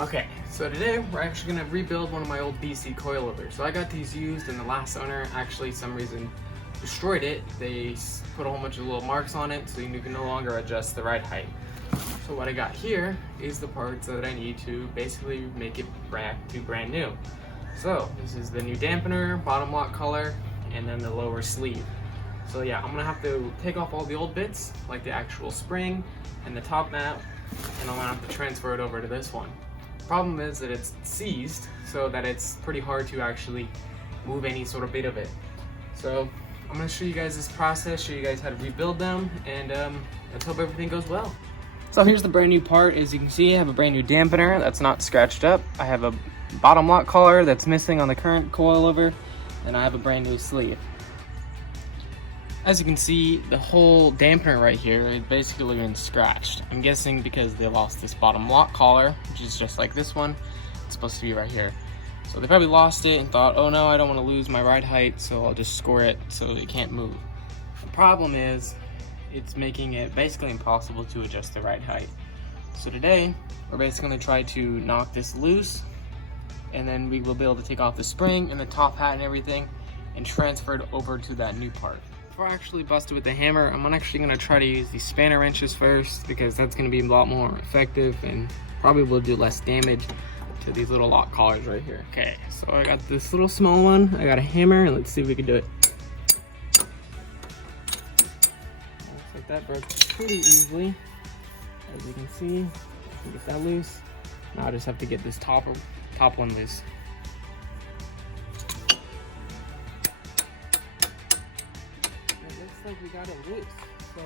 Okay, so today we're actually going to rebuild one of my old BC Coilovers. So I got these used and the last owner actually some reason destroyed it. They put a whole bunch of little marks on it so you can no longer adjust the ride height. So what I got here is the parts that I need to basically make it brand new. So this is the new dampener, bottom lock color, and then the lower sleeve. So yeah, I'm gonna have to take off all the old bits, like the actual spring and the top mat, and I'm gonna have to transfer it over to this one. Problem is that it's seized, so that it's pretty hard to actually move any sort of bit of it. So I'm gonna show you guys this process, show you guys how to rebuild them, and let's hope everything goes well. So here's the brand new part. As you can see, I have a brand new dampener that's not scratched up. I have a bottom lock collar that's missing on the current coilover, and I have a brand new sleeve. As you can see, the whole dampener right here is basically been scratched. I'm guessing because they lost this bottom lock collar, which is just like this one. It's supposed to be right here. So they probably lost it and thought, oh no, I don't want to lose my ride height, so I'll just score it so it can't move. The problem is, it's making it basically impossible to adjust the ride height. So today, we're basically going to try to knock this loose, and then we will be able to take off the spring and the top hat and everything, and transfer it over to that new part. Before I actually bust it with the hammer, I'm actually going to try to use these spanner wrenches first, because that's going to be a lot more effective and probably will do less damage to these little lock collars right here. Okay, so I got this little small one, I got a hammer, and let's see if we can do it. Looks like that broke pretty easily. As you can see, get that loose. Now I just have to get this top one loose. Like we got it loose, so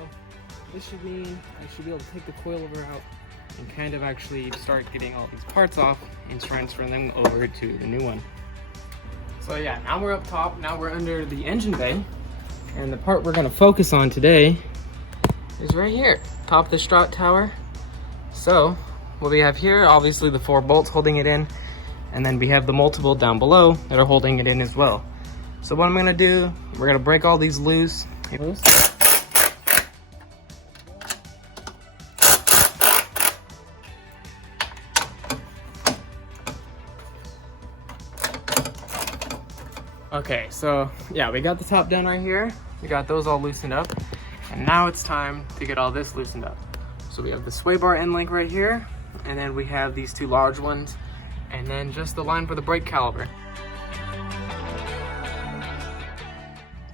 this should mean I should be able to take the coilover out and kind of actually start getting all these parts off and transferring them over to the new one. So yeah, now we're up top, now we're under the engine bay, and the part we're going to focus on today is right here, top of the strut tower. So what we have here, obviously the 4 bolts holding it in, and then we have the multiple down below that are holding it in as well. So what I'm going to do, we're going to break all these loose. Okay, so yeah, we got the top done right here. We got those all loosened up, and now it's time to get all this loosened up. So we have the sway bar end link right here, and then we have these 2 large ones, and then just the line for the brake caliper.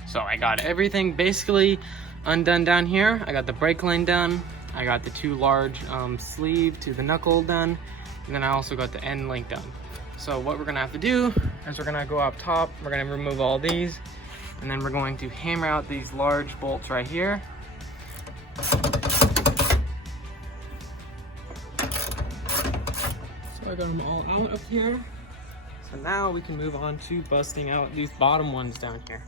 So I got everything basically undone down here. I got the brake line done. I got the 2 large sleeve to the knuckle done. And then I also got the end link done. So what we're gonna have to do is we're gonna go up top. We're gonna remove all these. And then we're going to hammer out these large bolts right here. So I got them all out up here. So now we can move on to busting out these bottom ones down here.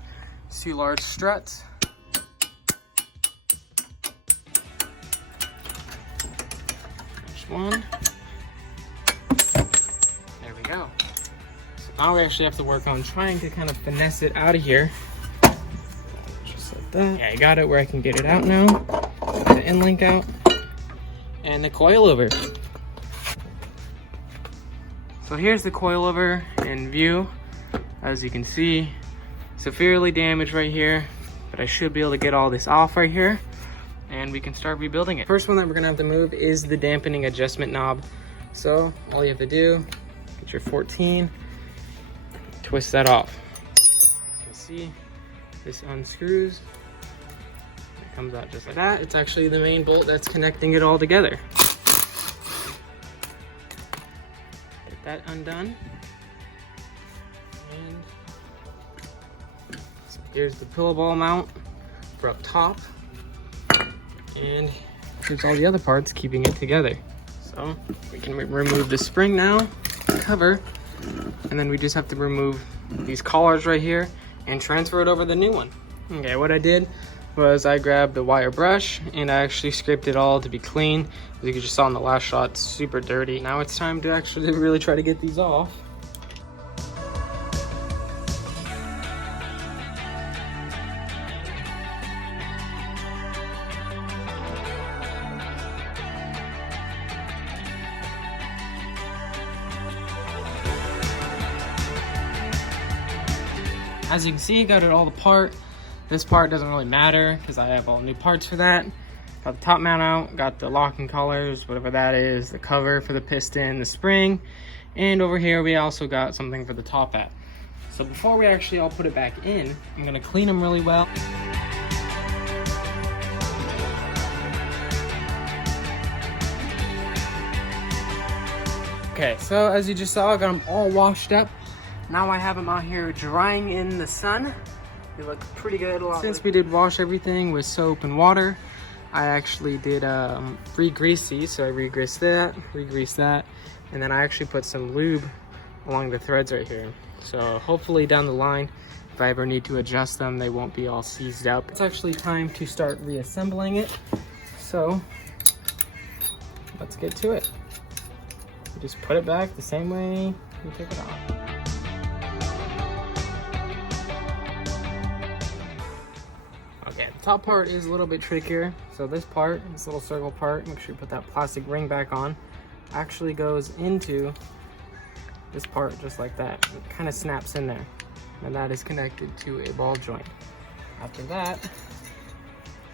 2 large struts. There's one. There we go. So now we actually have to work on trying to kind of finesse it out of here. Just like that. Yeah, I got it where I can get it out now. Get the end link out. And the coilover. So here's the coilover in view. As you can see, severely damaged right here, but I should be able to get all this off right here, and we can start rebuilding it. First one that we're gonna have to move is the dampening adjustment knob. So all you have to do, get your 14, twist that off. So you see, this unscrews, it comes out just like that. It's actually the main bolt that's connecting it all together. Get that undone. And here's the pillow ball mount for up top, and here's all the other parts keeping it together. So we can remove the spring now, cover, and then we just have to remove these collars right here and transfer it over the new one. Okay, what I did was I grabbed the wire brush and I actually scraped it all to be clean. As you just saw in the last shot, it's super dirty. Now it's time to actually really try to get these off. as you can see, got it all apart. This part doesn't really matter because I have all new parts for that. Got the top mount out, got the locking collars, whatever that is, the cover for the piston, the spring, and over here we also got something for the top hat. So before we actually all put it back in, I'm gonna clean them really well. Okay, so as you just saw, I got them all washed up. Now I have them out here drying in the sun. They look pretty good. Since we did wash everything with soap and water, I actually did re-grease these. So I re-greased that, and then I actually put some lube along the threads right here. So hopefully down the line, if I ever need to adjust them, they won't be all seized up. It's actually time to start reassembling it. So let's get to it. You just put it back the same way you take it off. Okay, the top part is a little bit trickier. So this part, this little circle part, make sure you put that plastic ring back on, actually goes into this part just like that. It kind of snaps in there. And that is connected to a ball joint. After that,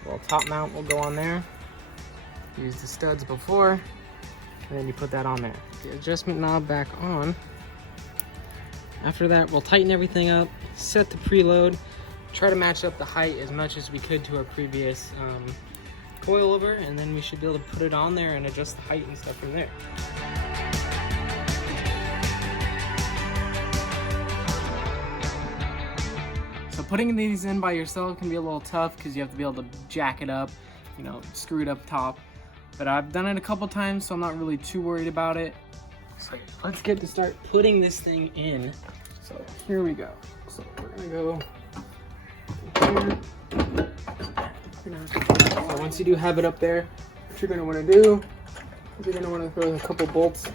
a little top mount will go on there. Use the studs before, and then you put that on there. The adjustment knob back on. After that, we'll tighten everything up, set the preload, try to match up the height as much as we could to our previous coilover, and then we should be able to put it on there and adjust the height and stuff from there. So putting these in by yourself can be a little tough because you have to be able to jack it up, you know, screw it up top. But I've done it a couple times, so I'm not really too worried about it. So let's get to start putting this thing in. So here we go. So we're gonna go here. Once you do have it up there, what you're gonna wanna do is you're gonna wanna throw a couple bolts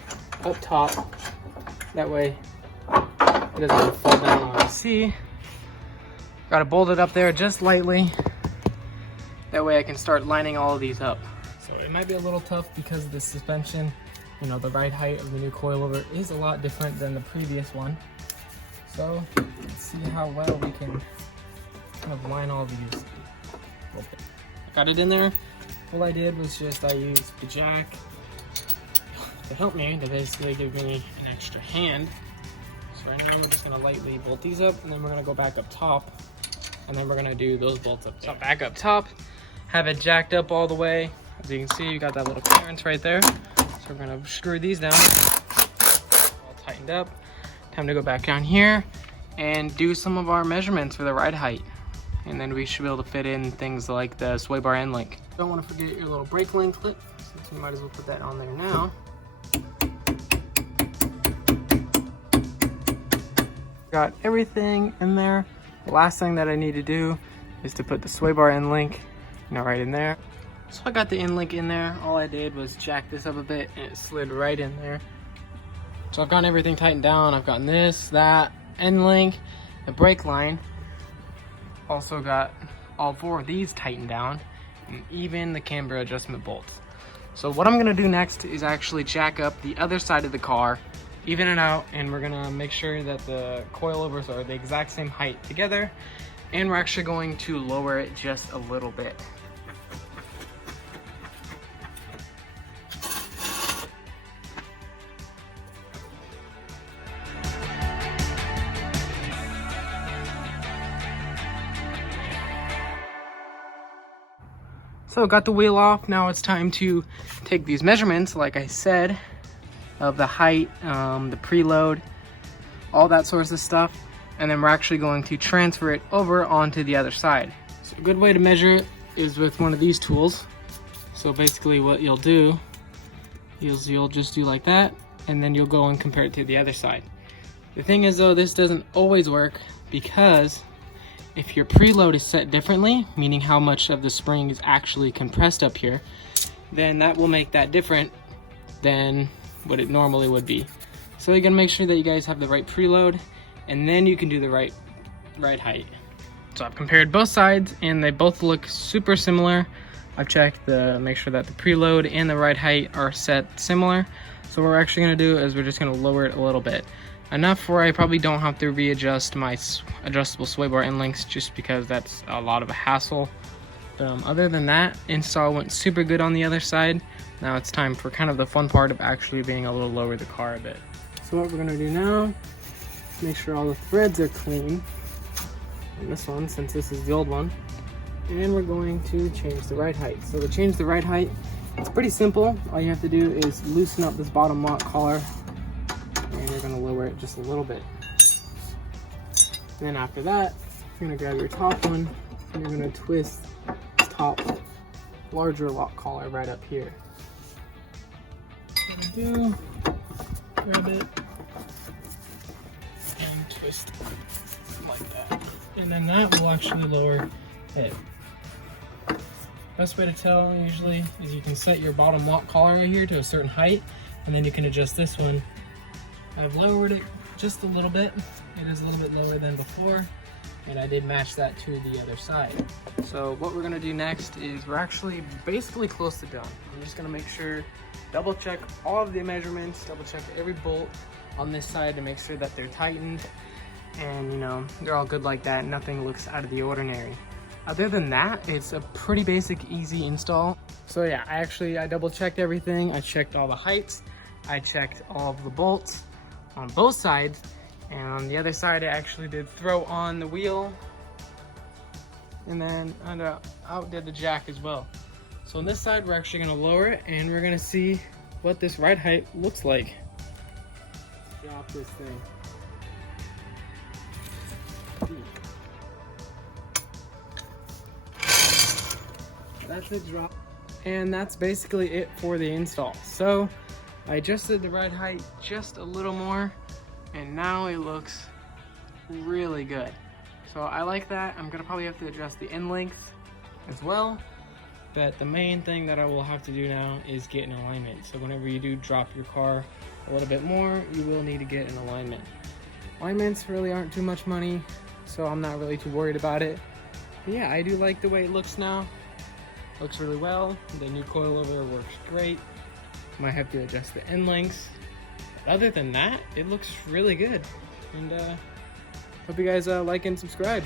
up top. That way it doesn't fall down on the sea. Gotta bolt it up there just lightly. That way I can start lining all of these up. So it might be a little tough because the suspension, you know, the ride height of the new coilover is a lot different than the previous one. So let's see how well we can kind of line all these. Got it in there. All I did was I used the jack to help me, to basically give me an extra hand. So right now we're just gonna lightly bolt these up, and then we're gonna go back up top, and then we're gonna do those bolts up there. So back up top, have it jacked up all the way. As you can see, you got that little clearance right there. So we're gonna screw these down, all tightened up. Time to go back down here and do some of our measurements for the ride height. And then we should be able to fit in things like the sway bar end link. Don't want to forget your little brake link clip, so you might as well put that on there now. Got everything in there. The last thing that I need to do is to put the sway bar end link, you know, right in there. So I got the end link in there. All I did was jack this up a bit and it slid right in there. So I've gotten everything tightened down. I've gotten this, that, end link, the brake line. Also got all four of these tightened down, and even the camber adjustment bolts. So what I'm gonna do next is actually jack up the other side of the car, even it out, and we're gonna make sure that the coilovers are the exact same height together, and we're actually going to lower it just a little bit. So got the wheel off. Now it's time to take these measurements, like I said, of the height, the preload, all that sorts of stuff. And then we're actually going to transfer it over onto the other side. So a good way to measure it is with one of these tools. So basically what you'll do is you'll just do like that, and then you'll go and compare it to the other side. The thing is though, this doesn't always work because if your preload is set differently, meaning how much of the spring is actually compressed up here, then that will make that different than what it normally would be. So you gotta make sure that you guys have the right preload, and then you can do the right ride height. So I've compared both sides and they both look super similar. I've checked to make sure that the preload and the ride height are set similar. So what we're actually gonna do is we're just gonna lower it a little bit. enough where I probably don't have to readjust my adjustable sway bar end links, just because that's a lot of a hassle. But other than that, install went super good on the other side. Now it's time for kind of the fun part of actually being able to lower the car a bit. So what we're gonna do now, make sure all the threads are clean on this one, since this is the old one. And we're going to change the ride height. So to change the ride height, it's pretty simple. All you have to do is loosen up this bottom lock collar, and you're gonna lower it just a little bit. And then after that, you're gonna grab your top one, and you're gonna twist this top larger lock collar right up here. What you're gonna do, grab it, and twist it like that. And then that will actually lower it. Best way to tell usually is you can set your bottom lock collar right here to a certain height, and then you can adjust this one. I've lowered it just a little bit. It is a little bit lower than before, and I did match that to the other side. So what we're gonna do next is we're actually basically close to done. I'm just gonna make sure, double check all of the measurements, double check every bolt on this side to make sure that they're tightened, and you know, they're all good like that. Nothing looks out of the ordinary. Other than that, it's a pretty basic, easy install. So yeah, I double checked everything. I checked all the heights. I checked all of the bolts on both sides. And on the other side, I actually did throw on the wheel. And then I outdid the jack as well. So on this side, we're actually gonna lower it, and we're gonna see what this ride height looks like. Drop this thing. That's a drop. And that's basically it for the install. So I adjusted the ride height just a little more, and now it looks really good. So I like that. I'm gonna probably have to adjust the end length as well, but the main thing that I will have to do now is get an alignment. So whenever you do drop your car a little bit more, you will need to get an alignment. Alignments really aren't too much money, so I'm not really too worried about it. But yeah, I do like the way it looks now. Looks really well. The new coilover works great. Might have to adjust the end lengths. But other than that, it looks really good. And hope you guys like and subscribe.